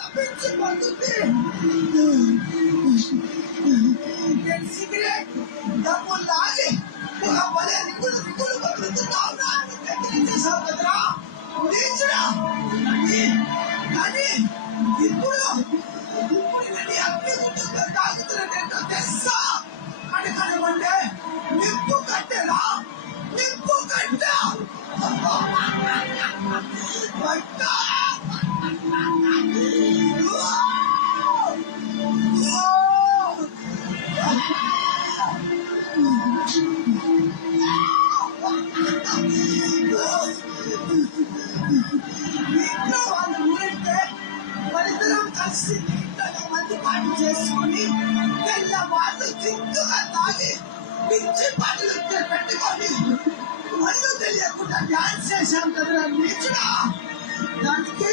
తప్పించిపోతుంది. నేను సిగరెట్ డబ్బు లాగి ఒక భలే రిగులు రిగులు పగులుతున్నావు అని కత్తిరించేసావు కదరా నీచుడా. కానీ ఇప్పుడు నేను అగ్ని కుటుంబం తాగుతున్నట్టు తెస్తా అడగడమంటే నిప్పు కట్టెరా, నిప్పు కట్ట ఇంట్లో వాళ్ళు ఊరంటే మరిద్దరం కలిసి మందుపాటు చేసుకుని తెల్లవాళ్ళు చిందుగా తాగి పిచ్చి పనులు పెట్టుకొని వాళ్ళు తెలియకుండా డాన్స్ చేశాం కదరా నీచుడా. దానికి